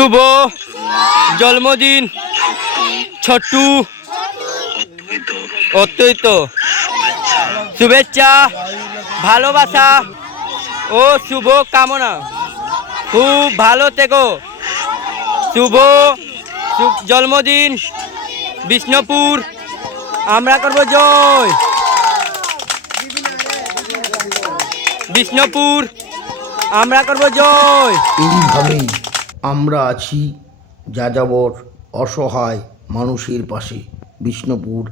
শুভ জন্মদিন ছোট্টু অত্যন্ত শুভেচ্ছা ভালোবাসা ও শুভ কামনা। খুব ভালো থেকো। শুভ জন্মদিন বিষ্ণুপুর। আমরা করব জয় বিষ্ণুপুর। আমরা করব জয়। এইভাবেই আমরা আছি যাযাবর অসহায় মানুষের পাশে। বিষ্ণুপুর।